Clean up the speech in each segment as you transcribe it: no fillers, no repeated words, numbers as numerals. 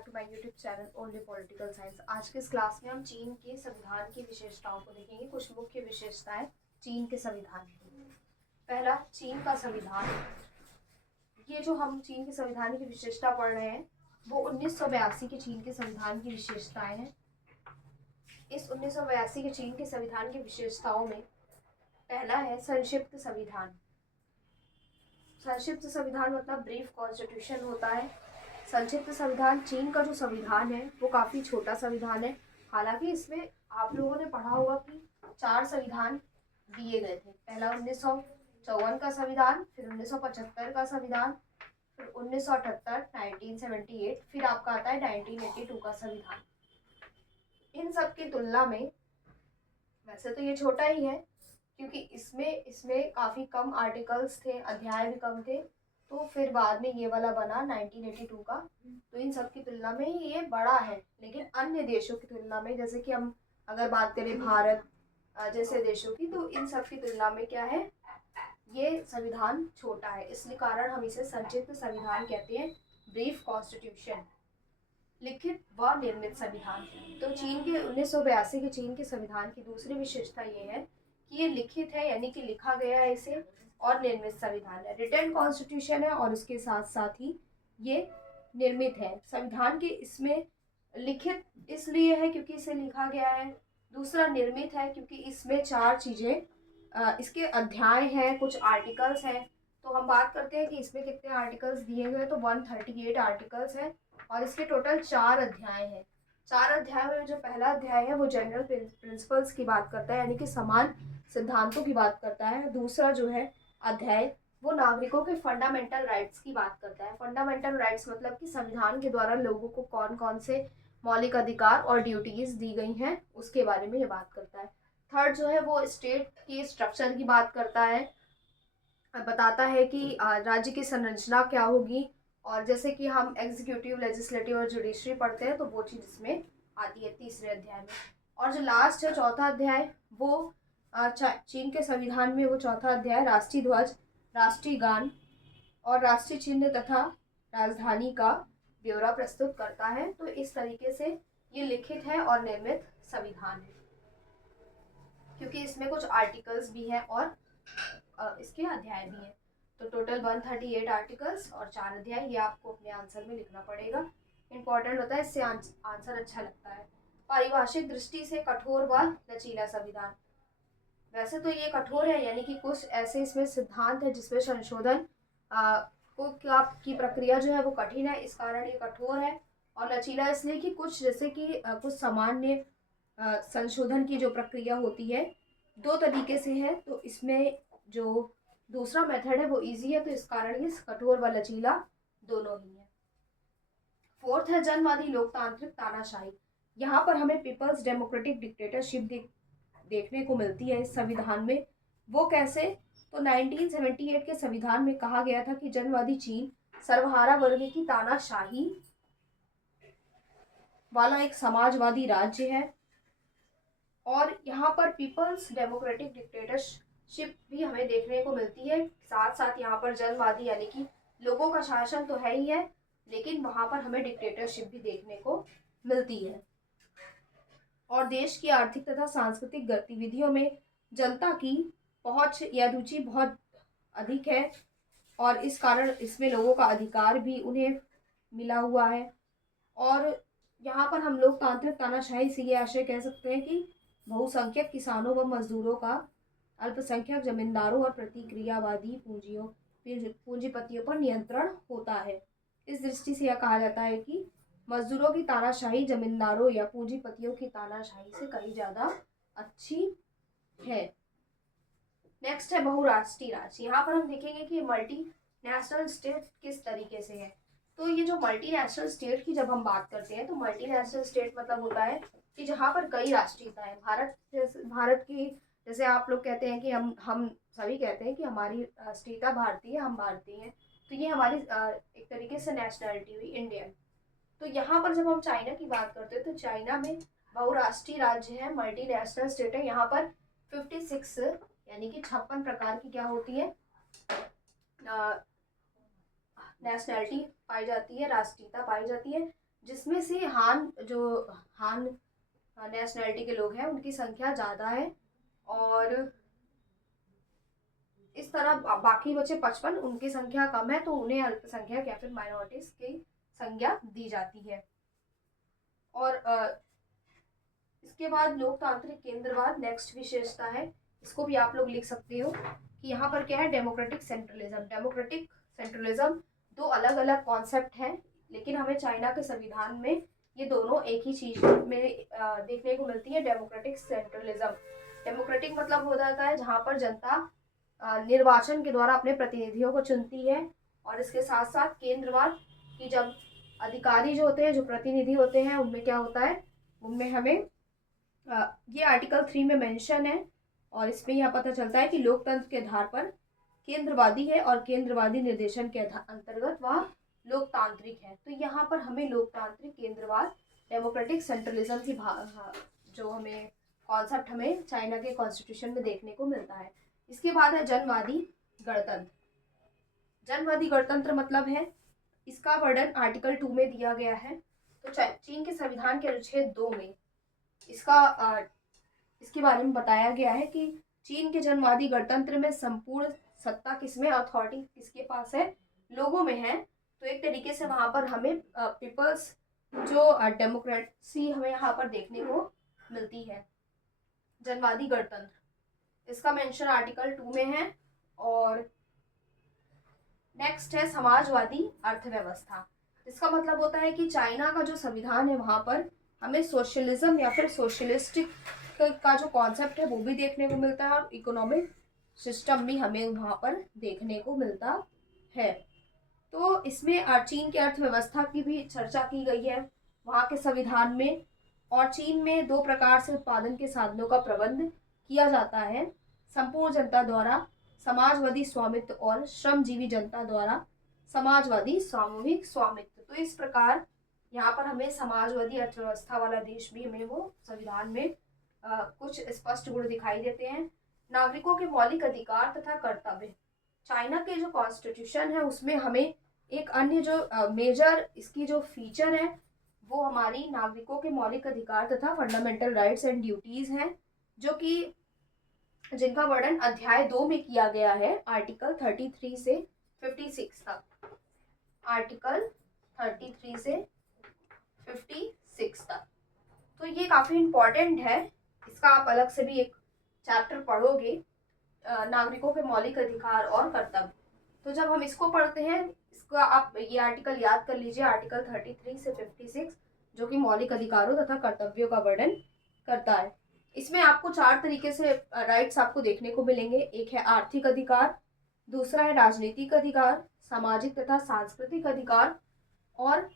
Back to my YouTube channel only political science. आज के इस क्लास में हम चीन के संविधान की विशेषताओं को देखेंगे। कुछ मुख्य विशेषताएं चीन के संविधान की। पहला, चीन का संविधान। ये जो हम चीन के संविधान की विशेषता पढ़ रहे हैं वो 1982 के चीन के संविधान की विशेषताएं हैं। इस 1982 के चीन के संविधान की विशेषताओं में पहला है संक्षिप्त संविधान। संक्षिप्त संविधान मतलब ब्रीफ कॉन्स्टिट्यूशन होता है। संक्षिप्त संविधान, चीन का जो संविधान है वो काफ़ी छोटा संविधान है। हालांकि इसमें आप लोगों ने पढ़ा होगा कि 4 संविधान दिए गए थे। पहला 1954 का संविधान, फिर 1975 का संविधान, फिर 1978, 1978, फिर आपका आता है 1982 का संविधान। इन सब की तुलना में वैसे तो ये छोटा ही है क्योंकि इसमें काफ़ी कम आर्टिकल्स थे, अध्याय भी कम थे, तो फिर बाद में ये वाला बना 1982 का। तो इन सब की तुलना में ये बड़ा है, लेकिन अन्य देशों की तुलना में, जैसे कि हम अगर बात करें भारत जैसे देशों की, तो इन सब की तुलना में क्या है, ये संविधान छोटा है। इसलिए कारण हम इसे संक्षिप्त संविधान कहते हैं, ब्रीफ कॉन्स्टिट्यूशन, लिखित व निर्मित संविधान। तो चीन के 1982 के चीन के संविधान की दूसरी विशेषता ये है कि ये लिखित है, यानी कि लिखा गया है इसे, और निर्मित संविधान है। रिटन कॉन्स्टिट्यूशन है और उसके साथ साथ ही ये निर्मित है। संविधान के इसमें लिखित इसलिए है क्योंकि इसे लिखा गया है। दूसरा निर्मित है क्योंकि इसमें 4 चीज़ें, इसके अध्याय हैं, कुछ आर्टिकल्स हैं। तो हम बात करते हैं कि इसमें कितने आर्टिकल्स दिए गए, तो 138 आर्टिकल्स हैं और इसके टोटल 4 अध्याय हैं। 4 अध्याय में जो पहला अध्याय है वो जनरल प्रिंसिपल्स की बात करता है, यानी कि समान सिद्धांतों की बात करता है। दूसरा जो है अध्याय वो नागरिकों के फंडामेंटल राइट्स की बात करता है। फंडामेंटल राइट्स मतलब कि संविधान के द्वारा लोगों को कौन कौन से मौलिक अधिकार और ड्यूटीज दी गई हैं उसके बारे में ये बात करता है। थर्ड जो है वो स्टेट की स्ट्रक्चर की बात करता है, बताता है कि राज्य की संरचना क्या होगी, और जैसे कि हम एग्जीक्यूटिव, लेजिस्लेटिव और जुडिशरी पढ़ते हैं तो वो चीज़ इसमें आती है तीसरे अध्याय में। और जो लास्ट है चौथा अध्याय, वो चीन के संविधान में वो चौथा अध्याय राष्ट्रीय ध्वज, राष्ट्रीय गान और राष्ट्रीय चिन्ह तथा राजधानी का ब्यौरा प्रस्तुत करता है। तो इस तरीके से ये लिखित है और निर्मित संविधान है क्योंकि इसमें कुछ आर्टिकल्स भी हैं और इसके अध्याय भी हैं। तो टोटल 138 आर्टिकल्स और 4 अध्याय, ये आपको अपने आंसर में लिखना पड़ेगा। इंपॉर्टेंट होता है, इससे आंसर अच्छा लगता है। पारिभाषिक दृष्टि से कठोर व लचीला संविधान। वैसे तो ये कठोर है, यानी कि कुछ ऐसे इसमें सिद्धांत है जिसमें संशोधन की प्रक्रिया जो है वो कठिन है, इस कारण ये कठोर है। और लचीला इसलिए कि कुछ, जैसे कि कुछ सामान्य संशोधन की जो प्रक्रिया होती है 2 तरीके से है, तो इसमें जो दूसरा मेथड है वो इजी है, तो इस कारण ये कठोर व लचीला दोनों ही है। फोर्थ है जनवादी लोकतांत्रिक तानाशाही। यहाँ पर हमें पीपल्स डेमोक्रेटिक डिक्टेटरशिप देखने को मिलती है इस संविधान में। वो कैसे, तो 1978 के संविधान में कहा गया था कि जनवादी चीन सर्वहारा वर्ग की तानाशाही वाला एक समाजवादी राज्य है, और यहाँ पर पीपल्स डेमोक्रेटिक डिक्टेटरशिप भी हमें देखने को मिलती है। साथ साथ यहाँ पर जनवादी, यानी कि लोगों का शासन तो है ही है, लेकिन वहाँ पर हमें डिक्टेटरशिप भी देखने को मिलती है। और देश की आर्थिक तथा सांस्कृतिक गतिविधियों में जनता की पहुंच या रुचि बहुत अधिक है, और इस कारण इसमें लोगों का अधिकार भी उन्हें मिला हुआ है। और यहाँ पर हम लोकतांत्रिक तानाशाही से ये आशय कह सकते हैं कि बहुसंख्यक किसानों व मजदूरों का अल्पसंख्यक जमींदारों और प्रतिक्रियावादी पूंजीपतियों पर नियंत्रण होता है। इस दृष्टि से यह कहा जाता है कि मजदूरों की तानाशाही जमींदारों या पूंजीपतियों की तानाशाही से कहीं ज़्यादा अच्छी है। नेक्स्ट है बहुराष्ट्रीय राज्य। यहाँ पर हम देखेंगे कि मल्टी नेशनल स्टेट किस तरीके से है। तो ये जो मल्टी नेशनल स्टेट की जब हम बात करते हैं, तो मल्टी नेशनल स्टेट मतलब होता है कि जहाँ पर कई राष्ट्रीयता है। भारत की, जैसे आप लोग कहते हैं कि हम सभी कहते हैं कि हमारी राष्ट्रीयता भारतीय, हम भारतीय हैं, तो ये हमारी एक तरीके से नेशनलिटी हुई, इंडियन। तो यहाँ पर जब हम चाइना की बात करते हैं तो चाइना में बहुराष्ट्रीय राज्य है, मल्टी नेशनल स्टेट है। यहाँ पर 56 यानी कि 56 प्रकार की क्या होती है, नेशनैलिटी पाई जाती है, राष्ट्रीयता पाई जाती है। जिसमें से हान नेशनैलिटी के लोग हैं उनकी संख्या ज़्यादा है, और इस तरह बाकी बचे 55 उनकी संख्या कम है, तो उन्हें अल्पसंख्यक या फिर माइनॉरिटीज की संज्ञा दी जाती है। और इसके बाद लोकतांत्रिक केंद्रवाद नेक्स्ट विशेषता है, इसको भी आप लोग लिख सकते हो कि यहाँ पर क्या है, डेमोक्रेटिक सेंट्रलिज्म। डेमोक्रेटिक सेंट्रलिज्म दो अलग अलग कॉन्सेप्ट हैं, लेकिन हमें चाइना के संविधान में ये दोनों एक ही चीज में देखने को मिलती है, डेमोक्रेटिक सेंट्रलिज्म। डेमोक्रेटिक मतलब हो जाता है जहाँ पर जनता निर्वाचन के द्वारा अपने प्रतिनिधियों को चुनती है, और इसके साथ साथ केंद्रवाद की जब अधिकारी जो होते हैं, जो प्रतिनिधि होते हैं, उनमें क्या होता है, उनमें हमें ये आर्टिकल 3 में मेंशन है, और इसमें यह पता चलता है कि लोकतंत्र के आधार पर केंद्रवादी है और केंद्रवादी निर्देशन के अंतर्गत वह लोकतांत्रिक है। तो यहाँ पर हमें लोकतांत्रिक केंद्रवाद डेमोक्रेटिक सेंट्रलिज्म की जो हमें कॉन्सेप्ट हमें चाइना के कॉन्स्टिट्यूशन में देखने को मिलता है। इसके बाद है जनवादी गणतंत्र। जनवादी गणतंत्र मतलब है, इसका वर्णन आर्टिकल 2 में दिया गया है। तो चीन के संविधान के अनुच्छेद 2 में इसके बारे में बताया गया है कि चीन के जनवादी गणतंत्र में संपूर्ण सत्ता किसमें, अथॉरिटी किसके पास है, लोगों में है। तो एक तरीके से वहां पर हमें पीपल्स जो डेमोक्रेसी हमें यहाँ पर देखने को मिलती है। जनवादी गणतंत्र, इसका मेंशन आर्टिकल 2 में है। और नेक्स्ट है समाजवादी अर्थव्यवस्था। इसका मतलब होता है कि चाइना का जो संविधान है वहां पर हमें सोशलिज्म या फिर सोशलिस्टिक का जो कॉन्सेप्ट है वो भी देखने को मिलता है, और इकोनॉमिक सिस्टम भी हमें वहां पर देखने को मिलता है। तो इसमें चीन की अर्थव्यवस्था की भी चर्चा की गई है वहाँ के संविधान में। और चीन में 2 प्रकार से उत्पादन के साधनों का प्रबंध किया जाता है, संपूर्ण जनता द्वारा समाजवादी स्वामित्व और श्रमजीवी जनता द्वारा समाजवादी सामूहिक स्वामित्व। तो इस प्रकार यहाँ पर हमें समाजवादी अर्थव्यवस्था वाला देश भी हमें वो संविधान में कुछ स्पष्ट गुण दिखाई देते हैं। नागरिकों के मौलिक अधिकार तथा कर्तव्य, चाइना के जो कॉन्स्टिट्यूशन है उसमें हमें एक अन्य जो मेजर इसकी जो फीचर है वो हमारी नागरिकों के मौलिक अधिकार तथा फंडामेंटल राइट्स एंड ड्यूटीज हैं, जो कि जिनका वर्णन अध्याय 2 में किया गया है, आर्टिकल 33 से 56 तक। आर्टिकल 33 से 56 तक। तो ये काफी इंपॉर्टेंट है, इसका आप अलग से भी एक चैप्टर पढ़ोगे, नागरिकों के मौलिक अधिकार और कर्तव्य। तो जब हम इसको पढ़ते हैं, इसका आप ये आर्टिकल याद कर लीजिए, आर्टिकल 33 से 56, जो कि मौलिक अधिकारों तथा कर्तव्यों का वर्णन करता है। इसमें आपको 4 तरीके से राइट्स आपको देखने को मिलेंगे। एक है आर्थिक अधिकार, दूसरा है राजनीतिक अधिकार, सामाजिक तथा सांस्कृतिक अधिकार, और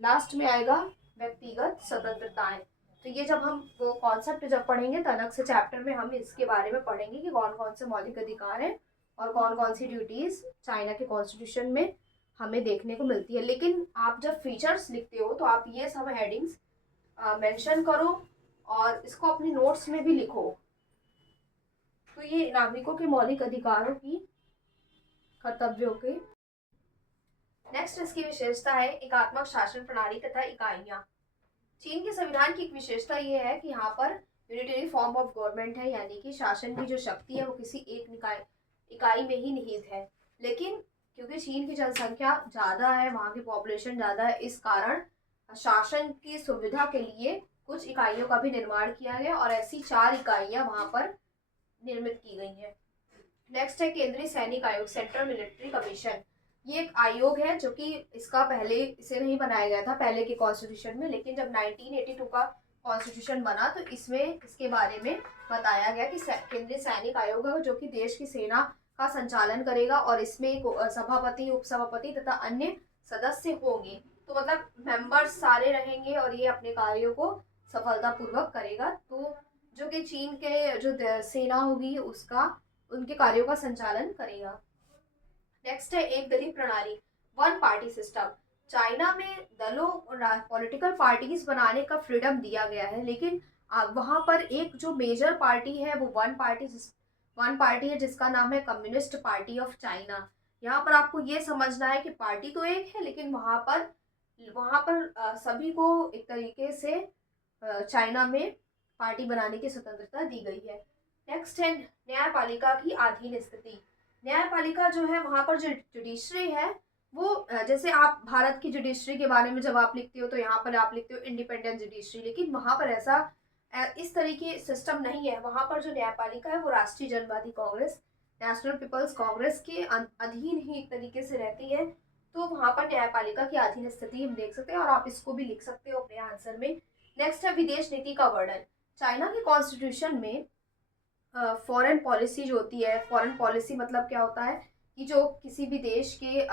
लास्ट में आएगा व्यक्तिगत स्वतंत्रताएं। तो ये जब हम वो कॉन्सेप्ट जब पढ़ेंगे तो अलग से चैप्टर में हम इसके बारे में पढ़ेंगे कि कौन कौन से मौलिक अधिकार हैं और कौन कौन सी ड्यूटीज चाइना के कॉन्स्टिट्यूशन में हमें देखने को मिलती है। लेकिन आप जब फीचर्स लिखते हो तो आप ये सब हेडिंग्स मेंशन करो और इसको अपनी नोट्स में भी लिखो। तो ये नागरिकों के मौलिक अधिकारों की, कर्तव्यों के। नेक्स्ट इसकी विशेषता है एकात्मक शासन प्रणाली तथा इकाइयां। चीन के संविधान की एक विशेषता ये है कि यहाँ पर यूनिटरी फॉर्म ऑफ गवर्नमेंट है, यानी कि शासन की जो शक्ति है वो किसी एक इकाई में ही निहित है। लेकिन क्योंकि चीन की जनसंख्या ज़्यादा है, वहाँ की पॉपुलेशन ज़्यादा है, इस कारण शासन की सुविधा के लिए कुछ इकाइयों का भी निर्माण किया गया, और ऐसी 4 इकाइयाँ वहाँ पर निर्मित की गई हैं। नेक्स्ट है केंद्रीय सैनिक आयोग, सेंट्रल मिलिट्री कमीशन। ये एक आयोग है जो कि इसका पहले इसे नहीं बनाया गया था पहले के कॉन्स्टिट्यूशन में, लेकिन जब 1982 का कॉन्स्टिट्यूशन बना तो इसमें इसके बारे में बताया गया कि केंद्रीय सैनिक आयोग है जो कि देश की सेना का संचालन करेगा, और इसमें सभापति, उपसभापति तथा अन्य सदस्य होंगे। तो मतलब मेंबर्स सारे रहेंगे और ये अपने कार्यों को सफलतापूर्वक करेगा। तो जो कि चीन के जो सेना होगी उसका, उनके कार्यों का संचालन करेगा। नेक्स्ट है एक दलीय प्रणाली, वन पार्टी सिस्टम। चाइना में दलों और पॉलिटिकल पार्टीज बनाने का फ्रीडम दिया गया है, लेकिन वहां पर एक जो मेजर पार्टी है वो वन पार्टी है जिसका नाम है कम्युनिस्ट पार्टी ऑफ चाइना। यहाँ पर आपको ये समझना है कि पार्टी तो एक है लेकिन वहां पर वहाँ पर सभी को एक तरीके से चाइना में पार्टी बनाने की स्वतंत्रता दी गई है। नेक्स्ट है न्यायपालिका की अधीन स्थिति। न्यायपालिका जो है, वहाँ पर जो जुडिशरी है वो जैसे आप भारत की जुडिशरी के बारे में जब आप लिखते हो तो यहाँ पर आप लिखते हो इंडिपेंडेंट जुडिशरी, लेकिन वहाँ पर ऐसा इस तरीके सिस्टम नहीं है। वहाँ पर जो न्यायपालिका है वो राष्ट्रीय जनवादी कांग्रेस, नेशनल पीपल्स कांग्रेस के अधीन ही एक तरीके से रहती है। तो वहाँ पर न्यायपालिका की अधीन स्थिति हम देख सकते हैं, और आप इसको भी लिख सकते हो अपने आंसर में। नेक्स्ट है विदेश नीति का वर्णन। चाइना के कॉन्स्टिट्यूशन में फॉरेन पॉलिसी जो होती है, फॉरेन पॉलिसी मतलब क्या होता है कि जो किसी भी देश के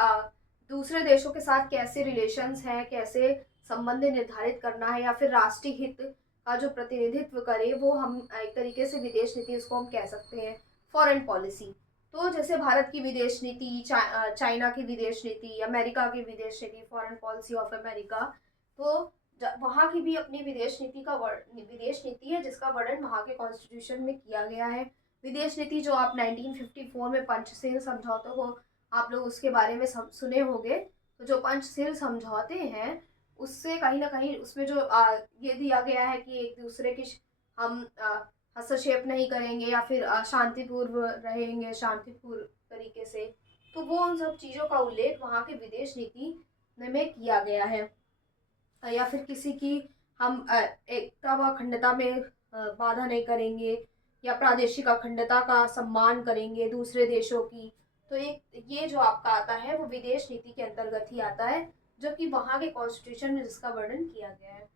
दूसरे देशों के साथ कैसे रिलेशंस हैं, कैसे संबंध निर्धारित करना है, या फिर राष्ट्रीय हित का जो प्रतिनिधित्व करे, वो हम एक तरीके से विदेश नीति उसको हम कह सकते हैं फॉरेन पॉलिसी। तो जैसे भारत की विदेश नीति, चाइना की विदेश नीति, अमेरिका की विदेश नीति, फॉरेन पॉलिसी ऑफ अमेरिका, तो वहाँ की भी अपनी विदेश नीति है जिसका वर्णन वहाँ के कॉन्स्टिट्यूशन में किया गया है। विदेश नीति जो आप 1954 में पंचशील समझौतों को आप लोग उसके बारे में सुने होंगे। तो जो पंचशील समझौते हैं उससे कहीं ना कहीं उसमें जो ये दिया गया है कि एक दूसरे की हम हस्तक्षेप नहीं करेंगे, या फिर शांतिपूर्व रहेंगे, शांतिपूर्ण तरीके से। तो वो उन सब चीज़ों का उल्लेख वहाँ के विदेश नीति में किया गया है। या फिर किसी की हम एकता व अखंडता में बाधा नहीं करेंगे, या प्रादेशिक अखंडता का सम्मान करेंगे दूसरे देशों की। तो एक ये जो आपका आता है वो विदेश नीति के अंतर्गत ही आता है, जो कि वहाँ के कॉन्स्टिट्यूशन में जिसका वर्णन किया गया है।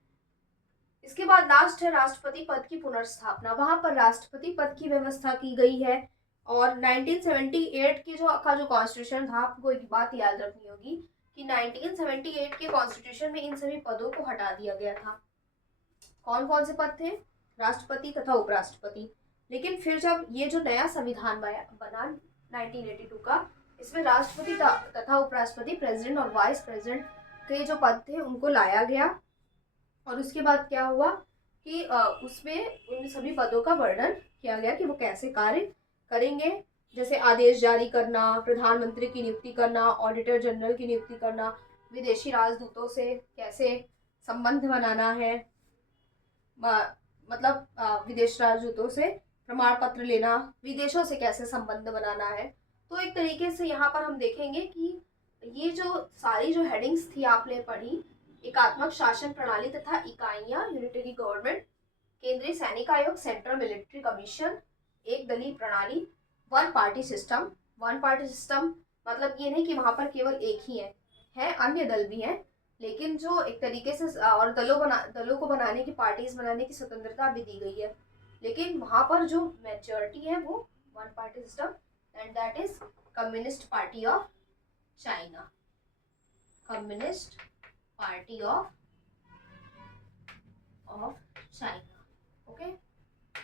इसके बाद लास्ट है राष्ट्रपति पद की पुनर्स्थापना। वहाँ पर राष्ट्रपति पद की व्यवस्था की गई है, और 1978 की जो कॉन्स्टिट्यूशन था, आपको एक बात याद रखनी होगी कि 1978 के कॉन्स्टिट्यूशन में इन सभी पदों को हटा दिया गया था। कौन कौन से पद थे? राष्ट्रपति तथा उपराष्ट्रपति। लेकिन फिर जब ये जो नया संविधान बना 1982 का, इसमें राष्ट्रपति तथा उपराष्ट्रपति, प्रेसिडेंट और वाइस प्रेसिडेंट के जो पद थे उनको लाया गया। और उसके बाद क्या हुआ कि उसमें उन सभी पदों का वर्णन किया गया कि वो कैसे कार्य करेंगे। जैसे आदेश जारी करना, प्रधानमंत्री की नियुक्ति करना, ऑडिटर जनरल की नियुक्ति करना, विदेशी राजदूतों से कैसे संबंध बनाना है, मतलब विदेश राजदूतों से प्रमाण पत्र लेना, विदेशों से कैसे संबंध बनाना है। तो एक तरीके से यहाँ पर हम देखेंगे कि ये जो सारी जो हेडिंग्स थी आपने पढ़ी, एकात्मक शासन प्रणाली तथा इकाइयां, यूनिटरी गवर्नमेंट, केंद्रीय सैनिक आयोग, सेंट्रल मिलिट्री कमीशन, एक दलीय प्रणाली, one party system. One party system मतलब ये नहीं कि वहां पर केवल एक ही है अन्य दल भी हैं, लेकिन जो एक तरीके से और दलों को बनाने की, पार्टीज बनाने की स्वतंत्रता भी दी गई है, लेकिन वहां पर जो मेजॉरिटी है वो one party system, and that is communist party of China. Communist party of China. Okay,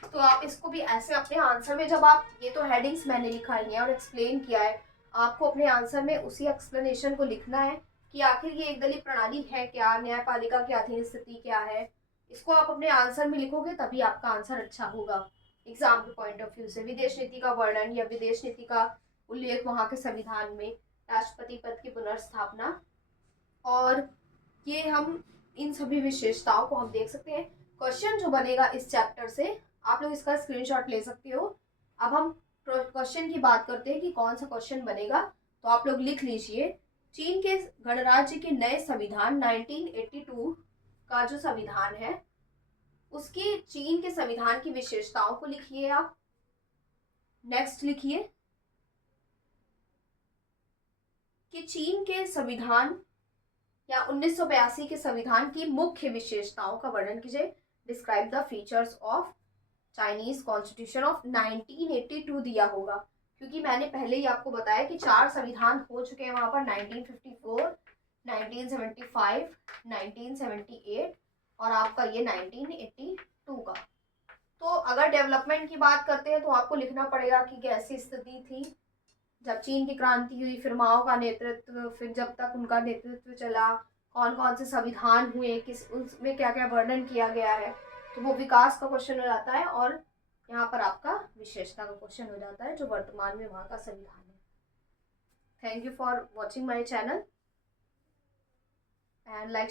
तो आप इसको भी ऐसे अपने आंसर में, जब आप ये तो हेडिंग्स मैंने लिखाई है और एक्सप्लेन किया है, आपको अपने आंसर में उसी एक्सप्लेनेशन को लिखना है कि आखिर ये एक दलीय प्रणाली है क्या, न्यायपालिका की अधीन स्थिति क्या है। इसको आप अपने आंसर में लिखोगे तभी आपका आंसर अच्छा होगा एग्जाम के पॉइंट ऑफ व्यू से। विदेश नीति का वर्णन या विदेश नीति का उल्लेख वहाँ के संविधान में, राष्ट्रपति पद की पुनर्स्थापना, और ये हम इन सभी विशेषताओं को हम देख सकते हैं। क्वेश्चन जो बनेगा इस चैप्टर से, आप लोग इसका स्क्रीनशॉट ले सकते हो। अब हम क्वेश्चन की बात करते हैं कि कौन सा क्वेश्चन बनेगा, तो आप लोग लिख लीजिए। चीन के गणराज्य के नए संविधान 1982 का जो संविधान है, उसकी चीन के संविधान की विशेषताओं को लिखिए आप। नेक्स्ट लिखिए कि चीन के संविधान या 1982 के संविधान की मुख्य विशेषताओं का वर्णन कीजिए। Describe the features of Chinese constitution of 1982 दिया होगा, क्योंकि मैंने पहले ही आपको बताया कि 4 संविधान हो चुके हैं वहां पर, 1954, 1975, 1978 और आपका ये 1982 का। तो अगर डेवलपमेंट की बात करते हैं तो आपको लिखना पड़ेगा कि कैसी स्थिति थी जब चीन की क्रांति हुई, फिर माओ का नेतृत्व, फिर जब तक उनका नेतृत्व चला, कौन कौन से संविधान हुए, किस उसमें क्या क्या वर्णन किया गया है। तो वो विकास का क्वेश्चन हो जाता है, और यहाँ पर आपका विशेषता का क्वेश्चन हो जाता है जो वर्तमान में वहाँ का संविधान है। Thank you for watching my channel. and like,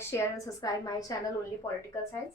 share and subscribe my channel Only Political Science.